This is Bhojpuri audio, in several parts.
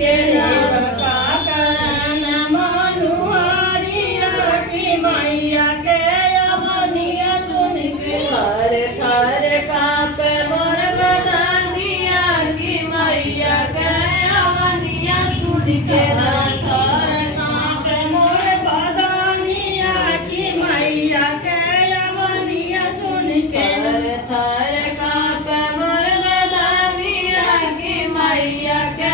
के का करन मनुहारिया की मैया के अवनिया सुन के थर थर कांपे मोर बदनिया की मैया के अवनिया सुन के थर कांपे मोर बदनिया की मैया के अवनिया सुन के थर कांपे मोर बदनिया की मैया के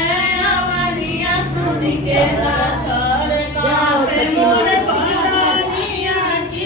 अवनिया सुन के